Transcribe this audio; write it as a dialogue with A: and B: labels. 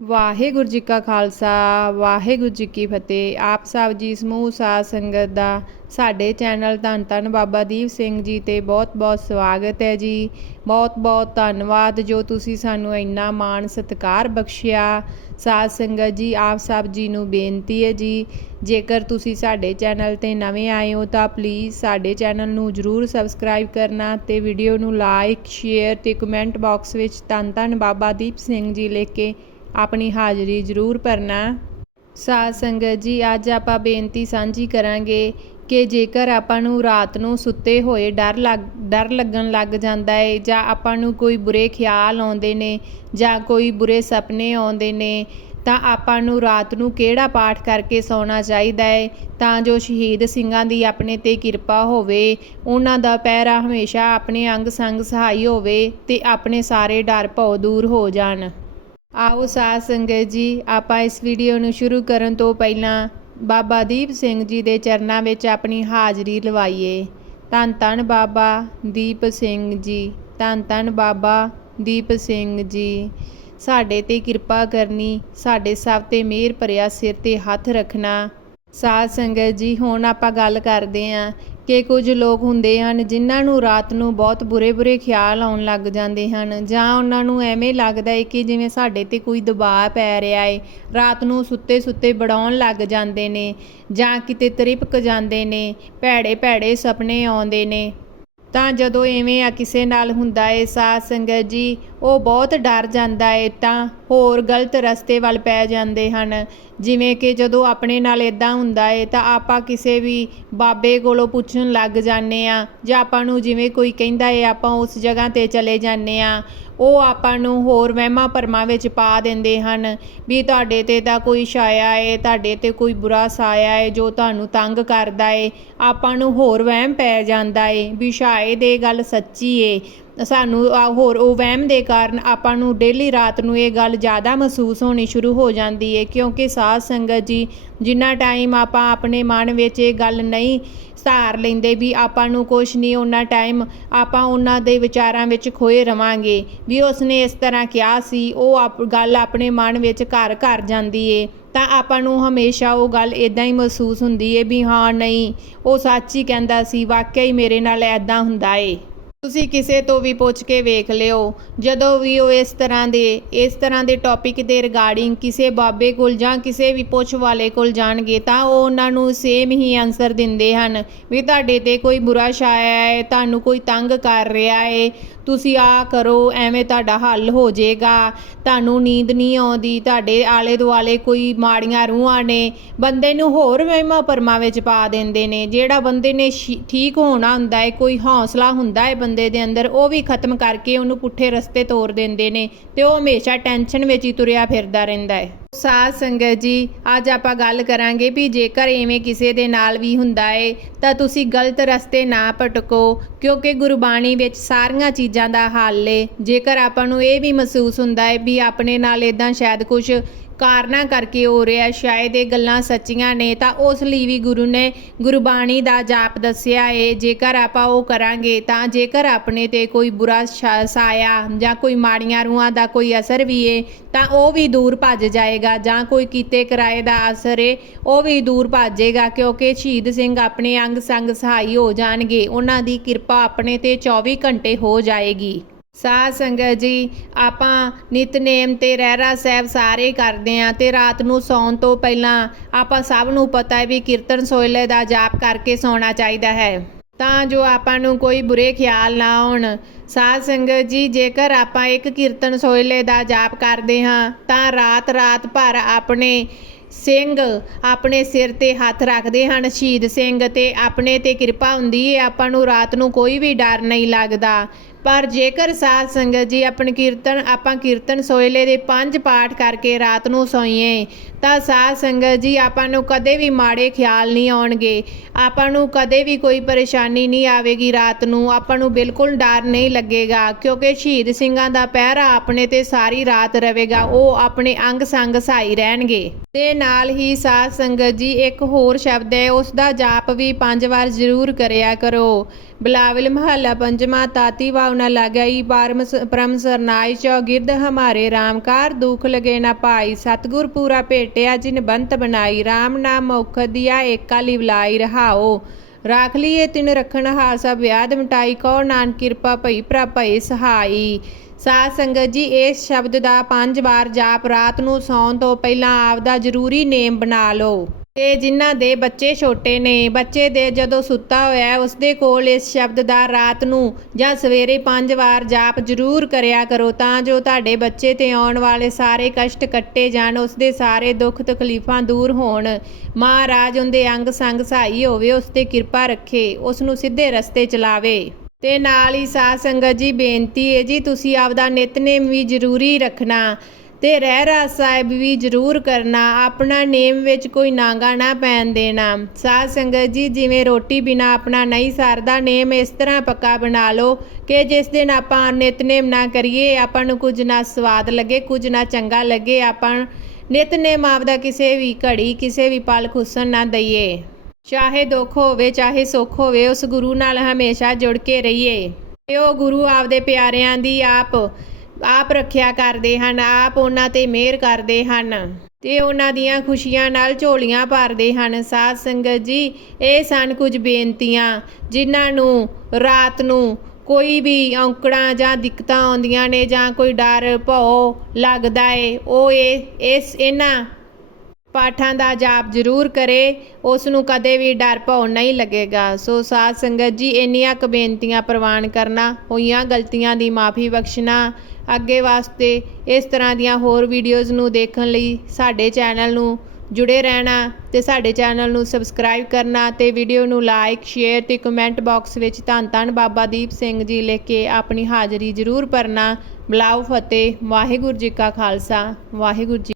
A: ਵਾਹਿਗੁਰੂ ਜੀ ਕਾ ਖਾਲਸਾ, ਵਾਹਿਗੁਰੂ ਜੀ ਕੀ ਫਤਿਹ। ਆਪ ਸਭ ਜੀ ਸਮੂਹ ਸਾਧ ਸੰਗਤ ਦਾ ਸਾਡੇ ਚੈਨਲ ਧੰਨ ਧੰਨ ਬਾਬਾ ਦੀਪ ਸਿੰਘ ਜੀ ਤੇ ਬਹੁਤ-ਬਹੁਤ ਸਵਾਗਤ ਹੈ ਜੀ। ਬਹੁਤ-ਬਹੁਤ ਧੰਨਵਾਦ ਜੋ ਤੁਸੀਂ ਸਾਨੂੰ ਇੰਨਾ ਮਾਣ ਸਤਿਕਾਰ ਬਖਸ਼ਿਆ। ਸਾਧ ਸੰਗਤ ਜੀ, ਆਪ ਸਭ ਜੀ ਨੂੰ ਬੇਨਤੀ ਹੈ ਜੀ, ਜੇਕਰ ਤੁਸੀਂ ਸਾਡੇ ਚੈਨਲ ਤੇ ਨਵੇਂ ਆਏ ਹੋ ਤਾਂ ਪਲੀਜ਼ ਸਾਡੇ ਚੈਨਲ ਨੂੰ ਜਰੂਰ ਸਬਸਕ੍ਰਾਈਬ ਕਰਨਾ ਤੇ ਵੀਡੀਓ ਨੂੰ ਲਾਈਕ ਸ਼ੇਅਰ ਤੇ ਕਮੈਂਟ ਬਾਕਸ ਵਿੱਚ ਧੰਨ ਧੰਨ ਬਾਬਾ ਦੀਪ ਸਿੰਘ ਜੀ ਲਿਖ ਕੇ ਆਪਣੀ ਹਾਜ਼ਰੀ ਜ਼ਰੂਰ ਭਰਨਾ। ਸਾਧ ਸੰਗਤ ਜੀ, ਅੱਜ ਆਪਾਂ ਬੇਨਤੀ ਸਾਂਝੀ ਕਰਾਂਗੇ ਕਿ ਜੇਕਰ ਆਪਾਂ ਨੂੰ ਰਾਤ ਨੂੰ ਸੁੱਤੇ ਹੋਏ ਡਰ ਲੱਗ, ਡਰ ਲੱਗਣ ਲੱਗ ਜਾਂਦਾ ਹੈ ਜਾਂ ਆਪਾਂ ਨੂੰ ਕੋਈ ਬੁਰੇ ਖਿਆਲ ਆਉਂਦੇ ਨੇ, ਜਾਂ ਕੋਈ ਬੁਰੇ ਸੁਪਨੇ ਆਉਂਦੇ ਨੇ, ਤਾਂ ਆਪਾਂ ਨੂੰ ਰਾਤ ਨੂੰ ਕਿਹੜਾ ਪਾਠ ਕਰਕੇ ਸੌਣਾ ਚਾਹੀਦਾ ਹੈ ਤਾਂ ਜੋ ਸ਼ਹੀਦ ਸਿੰਘਾਂ ਦੀ ਆਪਣੇ ਤੇ ਕਿਰਪਾ ਹੋਵੇ, ਉਹਨਾਂ ਦਾ ਪਹਿਰਾ ਹਮੇਸ਼ਾ ਆਪਣੇ ਅੰਗ ਸੰਗ ਸਹਾਈ ਹੋਵੇ ਤੇ ਆਪਣੇ ਸਾਰੇ ਡਰ ਭਉ ਦੂਰ ਹੋ ਜਾਣ। ਆਓ ਸਾਧ ਸੰਗਤ ਜੀ, ਆਪਾਂ ਇਸ ਵੀਡੀਓ ਨੂੰ ਸ਼ੁਰੂ ਕਰਨ ਤੋਂ ਪਹਿਲਾਂ ਬਾਬਾ ਦੀਪ ਸਿੰਘ ਜੀ ਦੇ ਚਰਨਾਂ ਵਿੱਚ ਆਪਣੀ ਹਾਜ਼ਰੀ ਲਵਾਈਏ। ਧੰਨ ਧੰਨ ਬਾਬਾ ਦੀਪ ਸਿੰਘ ਜੀ, ਧੰਨ ਧੰਨ ਬਾਬਾ ਦੀਪ ਸਿੰਘ ਜੀ। ਸਾਡੇ ਤੇ ਕਿਰਪਾ ਕਰਨੀ, ਸਾਡੇ ਸਭ ਤੇ ਮਿਹਰ ਭਰਿਆ ਸਿਰ ਤੇ ਹੱਥ ਰੱਖਣਾ। ਸਾਧ ਸੰਗਤ ਜੀ, ਹੁਣ ਆਪਾਂ ਗੱਲ ਕਰਦੇ ਆਂ ਕਿ ਕੁਝ ਲੋਕ ਹੁੰਦੇ ਹਨ ਜਿਨ੍ਹਾਂ ਨੂੰ ਰਾਤ ਨੂੰ ਬਹੁਤ ਬੁਰੇ-ਬੁਰੇ ਖਿਆਲ ਆਉਣ ਲੱਗ ਜਾਂਦੇ ਹਨ। ਜਾਂ ਉਹਨਾਂ ਨੂੰ ਐਵੇਂ ਲੱਗਦਾ ਹੈ ਕਿ ਜਿਵੇਂ ਸਾਡੇ ਤੇ ਕੋਈ ਦਬਾਅ ਪੈ ਰਿਹਾ ਹੈ ਰਾਤ ਨੂੰ ਸੁੱਤੇ-ਸੁੱਤੇ ਬੜਾਉਣ ਲੱਗ ਜਾਂਦੇ ਨੇ ਜਾਂ ਕਿਤੇ ਤ੍ਰਿਪਕ ਜਾਂਦੇ ਨੇ ਭੈੜੇ-ਭੈੜੇ ਸੁਪਨੇ ਆਉਂਦੇ ਨੇ। ਤਾਂ ਜਦੋਂ ਇਵੇਂ ਆ ਕਿਸੇ ਨਾਲ ਹੁੰਦਾ ਏ, ਸਾਧ ਸੰਗਤ ਜੀ ਉਹ ਬਹੁਤ ਡਰ ਜਾਂਦਾ ਏ ਤਾਂ ਹੋਰ ਗਲਤ ਰਸਤੇ ਵੱਲ ਪੈ ਜਾਂਦੇ ਹਨ। ਜਿਵੇਂ ਕਿ ਜਦੋਂ ਆਪਣੇ ਨਾਲ ਇੱਦਾਂ ਹੁੰਦਾ ਏ ਤਾਂ ਆਪਾਂ ਕਿਸੇ ਵੀ ਬਾਬੇ ਕੋਲੋਂ ਪੁੱਛਣ ਲੱਗ ਜਾਂਦੇ ਆ ਜਾਂ ਆਪਾਂ ਨੂੰ ਜਿਵੇਂ ਕੋਈ ਕਹਿੰਦਾ ਏ ਆਪਾਂ ਉਸ ਜਗ੍ਹਾ ਤੇ ਚਲੇ ਜਾਂਦੇ ਆ ਉਹ ਆਪਾਂ ਨੂੰ ਹੋਰ ਵਹਿਮਾਂ ਭਰਮਾਂ ਵਿੱਚ ਪਾ ਦਿੰਦੇ ਹਨ ਵੀ ਤੁਹਾਡੇ ਤੇ ਤਾਂ ਕੋਈ ਛਾਇਆ ਏ, ਤੁਹਾਡੇ ਤੇ ਕੋਈ ਬੁਰਾ ਸਾਇਆ ਏ ਜੋ ਤੁਹਾਨੂੰ ਤੰਗ ਕਰਦਾ ਏ। ਆਪਾਂ ਨੂੰ ਹੋਰ ਵਹਿਮ ਪੈ ਜਾਂਦਾ ਏ ਵੀ ਸ਼ਾਇਦ ਇਹ ਗੱਲ ਸੱਚੀ ਏ। ਸਾਨੂੰ ਹੋਰ ਉਹ ਵਹਿਮ ਦੇ ਕਾਰਨ ਆਪਾਂ ਨੂੰ ਡੇਲੀ ਰਾਤ ਨੂੰ ਇਹ ਗੱਲ ਜ਼ਿਆਦਾ ਮਹਿਸੂਸ ਹੋਣੀ ਸ਼ੁਰੂ ਹੋ ਜਾਂਦੀ ਹੈ ਕਿਉਂਕਿ ਸਾਧ ਸੰਗਤ ਜੀ, ਜਿੰਨਾ ਟਾਈਮ ਆਪਾਂ ਆਪਣੇ ਮਨ ਵਿੱਚ ਇਹ ਗੱਲ ਨਹੀਂ ਧਾਰ ਲੈਂਦੇ ਵੀ ਆਪਾਂ ਨੂੰ ਕੁਝ ਨਹੀਂ ਉਹਨਾਂ ਟਾਈਮ ਆਪਾਂ ਉਹਨਾਂ ਦੇ ਵਿਚਾਰਾਂ ਵਿੱਚ ਖੋਏ ਰਵਾਂਗੇ। ਵੀ ਉਸਨੇ ਇਸ ਤਰ੍ਹਾਂ ਕਿਹਾ ਸੀ, ਉਹ ਆਪ, ਗੱਲ ਆਪਣੇ ਮਨ ਵਿੱਚ ਘਰ ਘਰ ਜਾਂਦੀ ਏ। ਤਾਂ ਆਪਾਂ ਨੂੰ ਹਮੇਸ਼ਾ ਉਹ ਗੱਲ ਇਦਾਂ ਹੀ ਮਹਿਸੂਸ ਹੁੰਦੀ ਏ ਵੀ ਹਾਂ, ਨਹੀਂ, ਉਹ ਸੱਚ ਹੀ ਕਹਿੰਦਾ ਸੀ, ਵਾਕਿਆ ਹੀ ਮੇਰੇ ਨਾਲ ਐਦਾਂ ਹੁੰਦਾ ਏ। ਤੁਸੀਂ ਕਿਸੇ ਤੋਂ ਵੀ ਪੁੱਛ ਕੇ ਵੇਖ ਲਿਓ। ਜਦੋਂ ਵੀ ਉਹ ਇਸ ਤਰ੍ਹਾਂ ਦੇ, ਇਸ ਤਰ੍ਹਾਂ ਦੇ ਟੌਪਿਕ ਦੇ ਰਿਗਾਰਡਿੰਗ ਕਿਸੇ ਬਾਬੇ ਕੋਲ ਜਾਂ ਕਿਸੇ ਵੀ ਪੁੱਛ ਵਾਲੇ ਕੋਲ ਜਾਣਗੇ, ਤਾਂ ਉਹ ਉਹਨਾਂ ਨੂੰ ਸੇਮ ਹੀ ਆਨਸਰ ਦਿੰਦੇ ਹਨ ਵੀ ਤੁਹਾਡੇ ਤੇ ਕੋਈ ਬੁਰਾ ਛਾਇਆ ਹੈ, ਤੁਹਾਨੂੰ ਕੋਈ ਤੰਗ ਕਰ ਰਿਹਾ ਹੈ। ਤੁਸੀਂ ਆ ਕਰੋ, ਐਵੇਂ ਤੁਹਾਡਾ ਹੱਲ ਹੋ ਜਾਏਗਾ। ਤੁਹਾਨੂੰ ਨੀਂਦ ਨਹੀਂ ਆਉਂਦੀ, ਤੁਹਾਡੇ ਆਲੇ ਦੁਆਲੇ ਕੋਈ ਮਾੜੀਆਂ ਰੂਹਾਂ ਨੇ। ਬੰਦੇ ਨੂੰ ਹੋਰ ਵਹਿਮਾਂ ਪਰਮਾਂ ਵਿੱਚ ਪਾ ਦਿੰਦੇ ਨੇ। ਜਿਹੜਾ ਬੰਦੇ ਨੇ ਸ਼ੀ- ਠੀਕ ਹੋਣਾ ਹੁੰਦਾ ਹੈ ਕੋਈ ਹੌਸਲਾ ਹੁੰਦਾ ਹੈ ਬੰਦੇ ਦੇ ਅੰਦਰ, ਉਹ ਵੀ ਖਤਮ ਕਰਕੇ ਉਹਨੂੰ ਪੁੱਠੇ ਰਸਤੇ ਤੋਰ ਦਿੰਦੇ ਨੇ ਤੇ ਉਹ ਹਮੇਸ਼ਾ ਟੈਨਸ਼ਨ ਵਿੱਚ ਹੀ ਤੁਰਿਆ ਫਿਰਦਾ ਰਹਿੰਦਾ ਹੈ ਸਾਧ ਸੰਗਤ ਜੀ, ਅੱਜ ਆਪਾਂ ਗੱਲ ਕਰਾਂਗੇ ਵੀ ਜੇਕਰ ਐਵੇਂ ਕਿਸੇ ਦੇ ਨਾਲ ਵੀ ਹੁੰਦਾ ਏ, ਤਾਂ ਤੁਸੀਂ ਗਲਤ ਰਸਤੇ ਨਾ ਭਟਕੋ, ਕਿਉਂਕਿ ਗੁਰਬਾਣੀ ਵਿੱਚ ਸਾਰੀਆਂ ਚੀਜ਼ਾਂ ਦਾ ਹੱਲ ਏ। ਜੇਕਰ ਆਪਾਂ ਨੂੰ ਇਹ ਵੀ ਮਹਿਸੂਸ ਹੁੰਦਾ ਏ ਵੀ ਆਪਣੇ ਨਾਲ ਇਦਾਂ ਸ਼ਾਇਦ ਕੁਝ ਕਾਰਨਾ ਕਰਕੇ ਹੋ ਰਿਹਾ ਸ਼ਾਇਦ ਇਹ ਗੱਲਾਂ ਸੱਚੀਆਂ ਨੇ ਤਾਂ ਉਸ ਲਈ ਵੀ ਗੁਰੂ ਨੇ ਗੁਰਬਾਣੀ ਦਾ ਜਾਪ ਦੱਸਿਆ ਏ। ਜੇਕਰ ਆਪਾਂ ਉਹ ਕਰਾਂਗੇ ਤਾਂ ਜੇਕਰ ਆਪਣੇ ਤੇ ਕੋਈ ਬੁਰਾ ਛਾ- ਸਾਇਆ ਜਾਂ ਕੋਈ ਮਾੜੀਆਂ ਰੂਹਾਂ ਦਾ ਕੋਈ ਅਸਰ ਵੀ ਏ, ਤਾਂ ਉਹ ਵੀ ਦੂਰ ਭੱਜ ਜਾਏਗਾ ਜਾਂ ਕੋਈ ਕੀਤੇ ਕਿਰਾਏ ਦਾ ਅਸਰ ਏ, ਉਹ ਵੀ ਦੂਰ ਭੱਜੇਗਾ ਕਿਉਂਕਿ ਸ਼ਹੀਦ ਸਿੰਘ ਆਪਣੇ ਅੰਗ ਸੰਗ ਸਹਾਈ ਹੋ ਜਾਣਗੇ। ਉਹਨਾਂ ਦੀ ਕਿਰਪਾ ਆਪਣੇ ਤੇ 24 ਘੰਟੇ ਹੋ ਜਾਏਗੀ। ਸਾਧ ਸੰਗਤ ਜੀ, ਆਪਾਂ ਨਿਤਨੇਮ ਤੇ ਰਹਿਰਾ ਸਾਹਿਬ ਸਾਰੇ ਕਰਦੇ ਆਂ ਤੇ ਰਾਤ ਨੂੰ ਸੌਣ ਤੋਂ ਪਹਿਲਾਂ ਆਪਾਂ ਸਭ ਨੂੰ ਪਤਾ ਹੈ ਵੀ ਕੀਰਤਨ ਸੋਇਲੇ ਦਾ ਜਾਪ ਕਰਕੇ ਸੌਣਾ ਚਾਹੀਦਾ ਹੈ। ਤਾਂ ਜੋ ਆਪਾਂ ਨੂੰ ਕੋਈ ਬੁਰੇ ਖਿਆਲ ਨਾ ਆਉਣ। ਸਾਧ ਸੰਗਤ ਜੀ, ਜੇਕਰ ਆਪਾਂ ਇੱਕ ਕੀਰਤਨ ਸੋਇਲੇ ਦਾ ਜਾਪ ਕਰਦੇ ਹਾਂ, ਤਾਂ ਰਾਤ ਰਾਤ ਭਰ ਆਪਣੇ ਸਿੰਘ ਆਪਣੇ ਸਿਰ ਤੇ ਹੱਥ ਰੱਖਦੇ ਹਨ। ਸ਼ਹੀਦ ਸਿੰਘ ਤੇ ਆਪਣੇ ਤੇ ਕਿਰਪਾ ਹੁੰਦੀ ਹੈ ਆਪਾਂ ਨੂੰ ਰਾਤ ਨੂੰ ਕੋਈ ਵੀ ਡਰ ਨਹੀਂ ਲੱਗਦਾ। ਪਰ ਜੇਕਰ ਸਾਧ ਸੰਗਤ ਜੀ ਆਪਣ ਕੀਰਤਨ, ਆਪਾਂ ਕੀਰਤਨ ਸੋਇਲੇ ਦੇ ਪੰਜ ਪਾਠ ਕਰਕੇ ਰਾਤ ਨੂੰ ਸੋਈਏ, ਤਾਂ ਸਾਧ ਸੰਗਤ ਜੀ ਆਪਾਂ ਨੂੰ ਕਦੇ ਵੀ ਮਾੜੇ ਖਿਆਲ ਨਹੀਂ ਆਉਣਗੇ। ਆਪਾਂ ਨੂੰ ਕਦੇ ਵੀ ਕੋਈ ਪਰੇਸ਼ਾਨੀ ਨਹੀਂ ਆਵੇਗੀ ਰਾਤ ਨੂੰ। ਆਪਾਂ ਨੂੰ ਬਿਲਕੁਲ ਡਰ ਨਹੀਂ ਲੱਗੇਗਾ, ਕਿਉਂਕਿ ਸ਼ਹੀਦ ਸਿੰਘਾਂ ਦਾ ਪਹਿਰਾ ਆਪਣੇ ਤੇ ਸਾਰੀ ਰਾਤ ਰਹੇਗਾ ਉਹ ਆਪਣੇ ਅੰਗ ਸੰਗ ਸਹਾਈ ਰਹਿਣਗੇ। ਤੇ ਨਾਲ ਹੀ ਸਾਧ ਸੰਗਤ ਜੀ ਇੱਕ ਹੋਰ ਸ਼ਬਦ ਹੈ, ਉਸ ਦਾ ਜਾਪ ਵੀ ਪੰਜ ਵਾਰ ਜ਼ਰੂਰ ਕਰਿਆ ਕਰੋ। ਬਿਲਾਵਲ ਮਹੱਲਾ ਪੰਜਵਾਂ, ਤਾਤੀ ਵਾਉ ਨਾ ਲਗਾਈ ਪਰਮ ਪਰਮ ਸਰਨਾਈ ਚੌਗਿਰਦ ਹਮਾਰੇ ਰਾਮਕਾਰ ਦੁਖ ਲਗੇ ਨਾ ਪਾਈ। ਸਤਗੁਰ ਪੂਰਾ ਭੇਟਿਆ, ਜਿਨ ਬੰਤ ਬਣਾਈ। ਰਾਮ ਨਾਮ ਮੁਖ ਦਿਆ, ਏਕਾ ਲਿਵਲਾਈ ਰਹਾਓ। ਰਾਖ ਲਈਏ ਤਿਨ ਰਖਣ ਹਾਰ ਸਭ ਵਿਆਦ ਮਿਟਾਈ ਕੋ ਨਾਨਕ ਕਿਰਪਾ ਭਈ ਪ੍ਰਭ ਸਹਾਈ। ਸਾਧ ਸੰਗਤ ਜੀ, ਇਸ ਸ਼ਬਦ ਦਾ ਪੰਜ ਵਾਰ ਜਾਪ ਰਾਤ ਨੂੰ ਸੌਣ ਤੋਂ ਪਹਿਲਾਂ ਆਪ ਦਾ ਜ਼ਰੂਰੀ ਨੇਮ ਬਣਾ ਲਓ। ਤੇ ਜਿਨ੍ਹਾਂ ਦੇ ਬੱਚੇ ਛੋਟੇ ਨੇ ਬੱਚੇ ਦੇ ਜਦੋਂ ਸੁੱਤਾ ਹੋਇਆ ਹੈ, ਉਸਦੇ ਕੋਲ ਇਸ ਸ਼ਬਦ ਦਾ ਰਾਤ ਨੂੰ ਜਾਂ ਸਵੇਰੇ ਪੰਜ ਵਾਰ ਜਾਪ ਜ਼ਰੂਰ ਕਰਿਆ ਕਰੋ ਤਾਂ ਜੋ ਤੁਹਾਡੇ ਬੱਚੇ ਤੇ ਆਉਣ ਵਾਲੇ ਸਾਰੇ ਕਸ਼ਟ ਕੱਟੇ ਜਾਣ ਉਸਦੇ ਸਾਰੇ ਦੁੱਖ ਤਕਲੀਫਾਂ ਦੂਰ ਹੋਣ। ਮਹਾਰਾਜ ਉਹਦੇ ਅੰਗ ਸੰਗ ਸਹਾਈ ਹੋਵੇ ਉਸ ਤੇ ਕਿਰਪਾ ਰੱਖੇ ਉਸ ਨੂੰ ਸਿੱਧੇ ਰਸਤੇ ਚਲਾਵੇ। ਤੇ ਨਾਲ ਹੀ ਸਾਧ ਸੰਗਤ ਜੀ ਬੇਨਤੀ ਹੈ ਜੀ ਤੁਸੀਂ ਆਪਦਾ ਨਿਤਨੇਮ ਵੀ ਜ਼ਰੂਰੀ ਰੱਖਣਾ। ਤੇ ਰਹਿਰਾਸ ਸਾਹਿਬ ਵੀ ਜ਼ਰੂਰ ਕਰਨਾ, ਆਪਣਾ ਨੇਮ ਵਿੱਚ ਕੋਈ ਨਾਂਗਾ ਨਾ ਪੈਣ ਦੇਣਾ। ਸਾਧ ਸੰਗਤ ਜੀ, ਜਿਵੇਂ ਰੋਟੀ ਬਿਨਾ ਆਪਣਾ ਨਹੀਂ ਸਰਦਾ, ਨੇਮ ਇਸ ਤਰ੍ਹਾਂ ਪੱਕਾ ਬਣਾ ਲਓ ਕਿ ਜਿਸ ਦਿਨ ਆਪਾਂ ਨਿਤਨੇਮ ਨਾ ਕਰੀਏ, ਆਪਾਂ ਨੂੰ ਕੁਝ ਨਾ ਸਵਾਦ ਲੱਗੇ, ਕੁਝ ਨਾ ਚੰਗਾ ਲੱਗੇ, ਆਪਾਂ ਨਿਤਨੇਮ ਆਪਦਾ ਕਿਸੇ ਵੀ ਘੜੀ, ਕਿਸੇ ਵੀ ਪਲ ਖੁੱਸਣ ਨਾ ਦਈਏ। ਚਾਹੇ ਦੁੱਖ ਹੋਵੇ, ਚਾਹੇ ਸੁੱਖ ਹੋਵੇ, ਉਸ ਗੁਰੂ ਨਾਲ ਹਮੇਸ਼ਾ ਜੁੜ ਕੇ ਰਹੀਏ। ਤੇ ਉਹ ਗੁਰੂ ਆਪਦੇ ਪਿਆਰਿਆਂ ਦੀ ਆਪ ਆਪ ਰੱਖਿਆ ਕਰਦੇ ਹਨ, ਆਪ ਉਹਨਾਂ ਤੇ ਮਿਹਰ ਕਰਦੇ ਹਨ ਤੇ ਉਹਨਾਂ ਦੀਆਂ ਖੁਸ਼ੀਆਂ ਨਾਲ ਝੋਲੀਆਂ ਭਰਦੇ ਹਨ। ਸਾਧ ਸੰਗਤ ਜੀ, ਇਹ ਸਨ ਕੁਝ ਬੇਨਤੀਆਂ ਜਿਨ੍ਹਾਂ ਨੂੰ ਰਾਤ ਨੂੰ ਕੋਈ ਵੀ ਔਂਕੜਾਂ ਜਾਂ ਦਿੱਕਤਾਂ ਆਉਂਦੀਆਂ ਨੇ ਜਾਂ ਕੋਈ ਡਰ, ਭਉ ਲੱਗਦਾ ਏ, ਉਹ ਇਹ, ਇਸ ਇਹਨਾਂ ਪਾਠਾਂ ਦਾ ਜਾਪ ਜ਼ਰੂਰ ਕਰੇ, ਉਸ ਨੂੰ ਕਦੇ ਵੀ ਡਰ, ਭਉ ਨਹੀਂ ਲੱਗੇਗਾ। ਸੋ ਸਾਧ ਸੰਗਤ ਜੀ, ਇੰਨੀਆਂ ਕੁ ਬੇਨਤੀਆਂ ਪ੍ਰਵਾਨ ਕਰਨਾ, ਹੋਈਆਂ ਗਲਤੀਆਂ ਦੀ ਮਾਫੀ ਬਖਸ਼ਣਾ ਅੱਗੇ ਵਾਸਤੇ ਇਸ ਤਰ੍ਹਾਂ ਦੀਆਂ ਹੋਰ ਵੀਡੀਓਜ਼ ਨੂੰ ਦੇਖਣ ਲਈ ਸਾਡੇ ਚੈਨਲ ਨੂੰ ਜੁੜੇ ਰਹਿਣਾ ਤੇ ਸਾਡੇ ਚੈਨਲ ਨੂੰ ਸਬਸਕ੍ਰਾਈਬ ਕਰਨਾ ਤੇ ਵੀਡੀਓ ਨੂੰ ਲਾਈਕ ਸ਼ੇਅਰ ਤੇ ਕਮੈਂਟ ਬਾਕਸ ਵਿੱਚ ਧੰਨ ਧੰਨ ਬਾਬਾ ਦੀਪ ਸਿੰਘ ਜੀ ਲਿਖ ਕੇ ਆਪਣੀ ਹਾਜ਼ਰੀ ਜ਼ਰੂਰ ਭਰਨਾ। ਬਲਾਉ ਫਤਿਹ, ਵਾਹਿਗੁਰੂ ਜੀ ਕਾ ਖਾਲਸਾ, ਵਾਹਿਗੁਰੂ ਜੀ